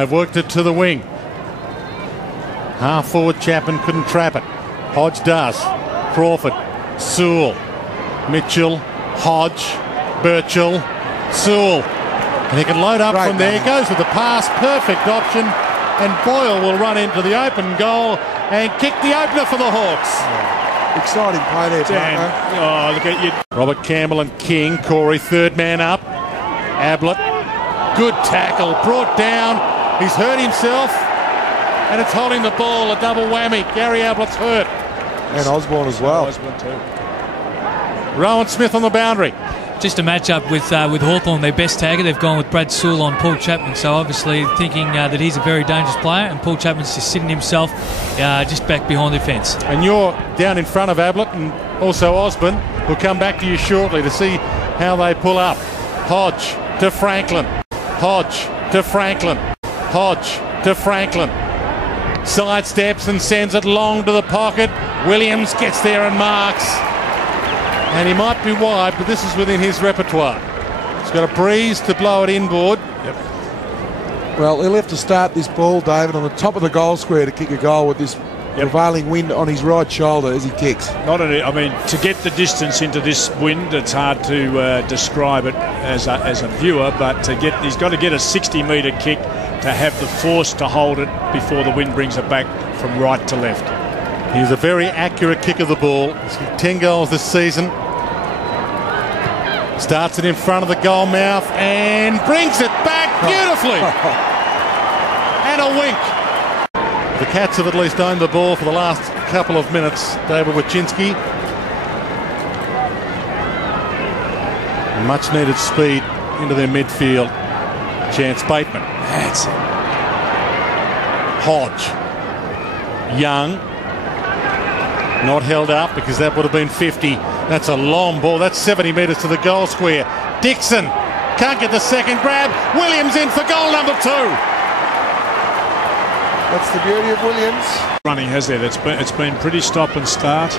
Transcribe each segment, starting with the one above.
They've worked it to the wing. Half forward Chapman couldn't trap it. Hodge does. Crawford, Sewell, Mitchell, Hodge, Birchall, Sewell. And he can load up from there. He goes with the pass. Perfect option. And Boyle will run into the open goal and kick the opener for the Hawks. Exciting play there, partner. Oh, look at you. Robert Campbell and King. Corey, third man up. Ablett. Good tackle. Brought down. He's hurt himself. And it's holding the ball. A double whammy. Gary Ablett's hurt. And Osborne as well. Osborne too. Rowan Smith on the boundary. Just a match-up with Hawthorn, their best tagger. They've gone with Brad Sewell on Paul Chapman, so obviously thinking that he's a very dangerous player, and Paul Chapman's just sitting himself just back behind the fence. And you're down in front of Ablett and also Osborne. We'll come back to you shortly to see how they pull up. Hodge to Franklin. Hodge to Franklin. Hodge to Franklin. Sidesteps and sends it long to the pocket. Williams gets there and marks. And he might be wide, but this is within his repertoire. He's got a breeze to blow it inboard. Yep. Well, he'll have to start this ball, David, on the top of the goal square to kick a goal with this prevailing wind on his right shoulder as he kicks. I mean, to get the distance into this wind, it's hard to describe it as a viewer, but he's got to get a 60-metre kick to have the force to hold it before the wind brings it back from right to left. He's a very accurate kick of the ball. He's got 10 goals this season. Starts it in front of the goal mouth and brings it back beautifully. And a wink. The Cats have at least owned the ball for the last couple of minutes. David Wachinski. Much needed speed into their midfield. Chance Bateman. That's it. Hodge. Young. Not held up because that would have been 50. That's a long ball. That's 70 metres to the goal square. Dixon can't get the second grab. Williams in for goal number 2. That's the beauty of Williams. Running has there. It's been pretty stop and start.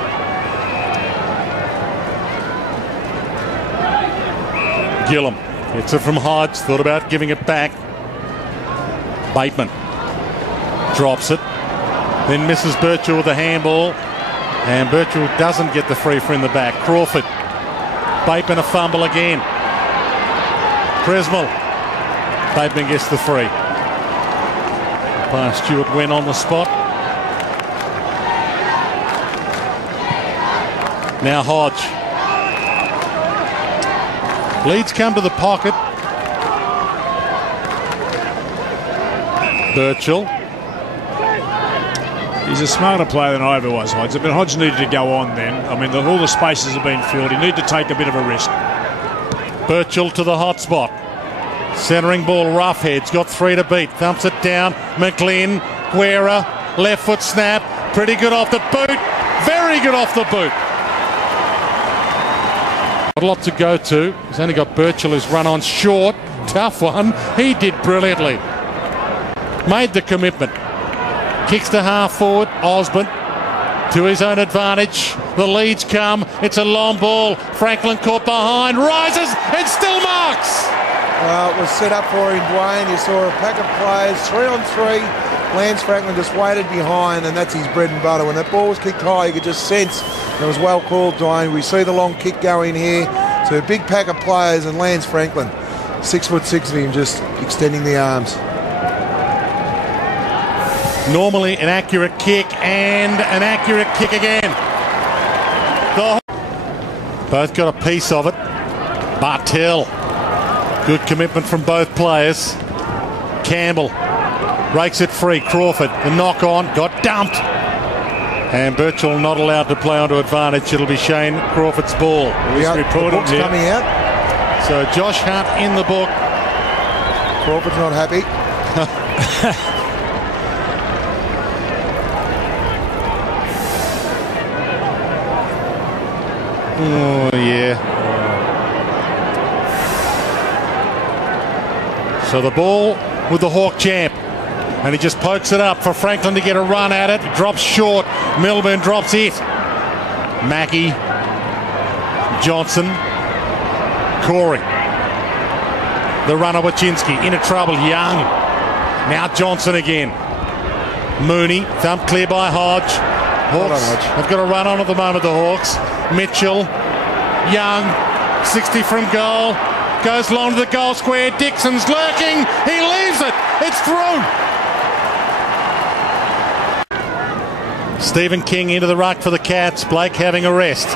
Gillum gets it from Hodge. Thought about giving it back. Bateman drops it. Then misses Birchall with the handball. And Birchall doesn't get the free for in the back. Crawford. Bateman a fumble again. Creswell. Bateman gets the free. Pass Stewart went on the spot. Now Hodge. Leeds come to the pocket. Birchall. He's a smarter player than I ever was, Hodge. But Hodge needed to go on then. I mean, all the spaces have been filled. He needed to take a bit of a risk. Birchall to the hot spot. Centering ball, Roughhead's got 3 to beat. Thumps it down. McLean, Guerra, left foot snap. Pretty good off the boot. Very good off the boot. Got a lot to go to. He's only got Birchall who's run on short. Tough one. He did brilliantly. Made the commitment. Kicks to half forward. Osborne to his own advantage. The leads come. It's a long ball. Franklin caught behind. Rises and still marks. It was set up for him, Dwayne. You saw a pack of players, 3 on 3. Lance Franklin just waited behind, and that's his bread and butter. When that ball was kicked high, you could just sense it was well called, Dwayne. We see the long kick go in here. So a big pack of players, and Lance Franklin, 6'6" of him, just extending the arms. Normally an accurate kick and an accurate kick again. Both got a piece of it. Bartell. Good commitment from both players. Campbell rakes it free. Crawford, the knock on, got dumped. And Birchall not allowed to play onto advantage. It'll be Shane Crawford's ball. The book's coming out. So Josh Hunt in the book. Crawford's not happy. Oh, yeah. So the ball with the Hawk champ. And he just pokes it up for Franklin to get a run at it. Drops short. Milburn drops it. Mackie. Johnson. Corey. The runner Wachinski into trouble. Young. Now Johnson again. Mooney, thump clear by Hodge. Hawks have got a run on at the moment, the Hawks. Mitchell, Young, 60 from goal. Goes long to the goal square. Dixon's lurking. He leaves it. It's through. Stephen King into the ruck for the Cats. Blake having a rest.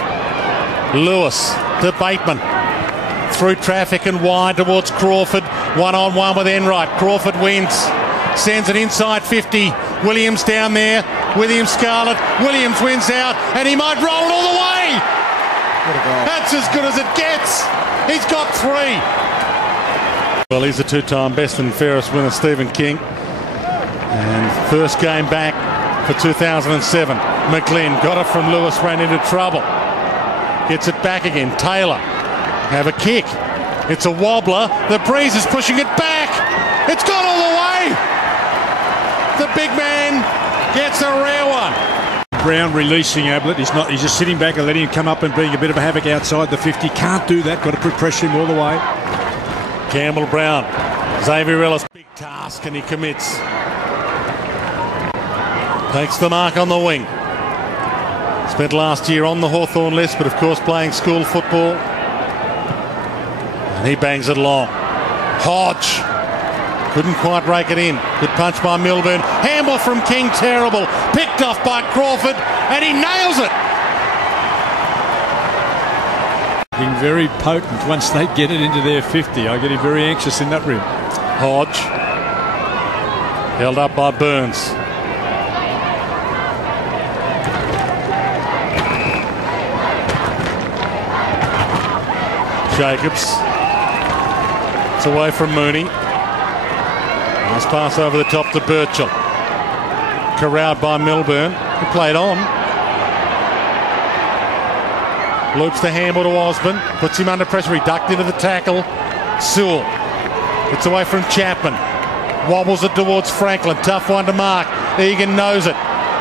Lewis to Bateman. Through traffic and wide towards Crawford. 1-on-1 with Enright. Crawford wins. Sends it inside 50. Williams down there. Williams Scarlett. Williams wins out. And he might roll it all the way. What a goal. That's as good as it gets. He's got 3. Well, he's the 2-time best and fairest winner, Stephen King. And first game back for 2007. McGlynn got it from Lewis, ran into trouble. Gets it back again. Taylor have a kick. It's a wobbler. The breeze is pushing it back. It's gone all the way. The big man gets a rare one. Brown releasing Ablett. He's just sitting back and letting him come up and being a bit of a havoc outside the 50. Can't do that. Got to put pressure him all the way. Campbell Brown. Xavier Ellis. Big task and he commits. Takes the mark on the wing. Spent last year on the Hawthorn list, but of course playing school football. And he bangs it long. Hodge. Couldn't quite rake it in. Good punch by Milburn. Handball from King, terrible. Picked off by Crawford, and he nails it. Being very potent once they get it into their 50. I get him very anxious in that rim. Hodge. Held up by Burns. Jacobs. It's away from Mooney. Nice pass over the top to Birchall. Corralled by Milburn. He played on. Loops the handball to Osborne. Puts him under pressure. He ducked into the tackle. Sewell. It's away from Chapman. Wobbles it towards Franklin. Tough one to mark. Egan knows it.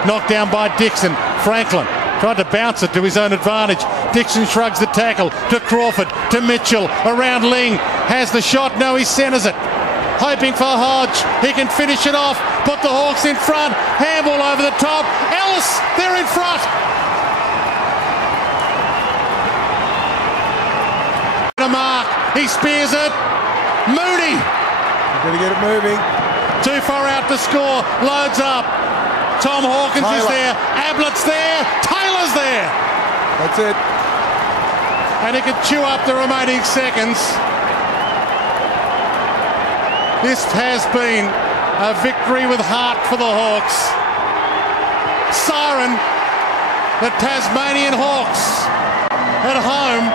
Knocked down by Dixon. Franklin tried to bounce it to his own advantage. Dixon shrugs the tackle to Crawford, to Mitchell, around Ling. Has the shot. No, he centres it. Hoping for Hodge. He can finish it off. Put the Hawks in front. Handball over the top. Ellis, they're in front. A mark. He spears it. Mooney. Better get it moving. Too far out to score. Loads up. Tom Hawkins is there. Ablett's there. Taylor's there. That's it. And he can chew up the remaining seconds. This has been a victory with heart for the Hawks. Siren, the Tasmanian Hawks at home,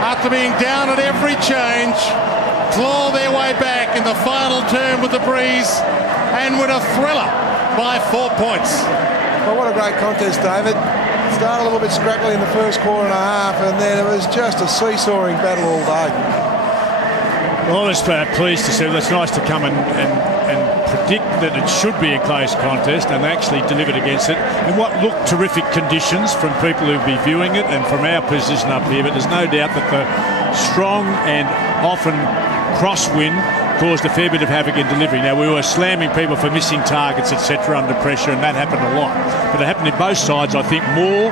after being down at every change, claw their way back in the final term with the breeze and win a thriller by 4 points. Well, what a great contest, David. Started a little bit scrappily in the first quarter and a half, and then it was just a seesawing battle all day. Well, I was pleased to see. It's nice to come and predict that it should be a close contest and actually delivered against it. And what looked terrific conditions from people who'd be viewing it and from our position up here. But there's no doubt that the strong and often crosswind caused a fair bit of havoc in delivery. Now, we were slamming people for missing targets, etc., under pressure, and that happened a lot. But it happened in both sides, I think, more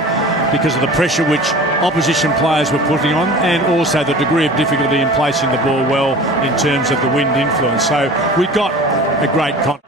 because of the pressure which opposition players were putting on and also the degree of difficulty in placing the ball well in terms of the wind influence. So we got a great contest.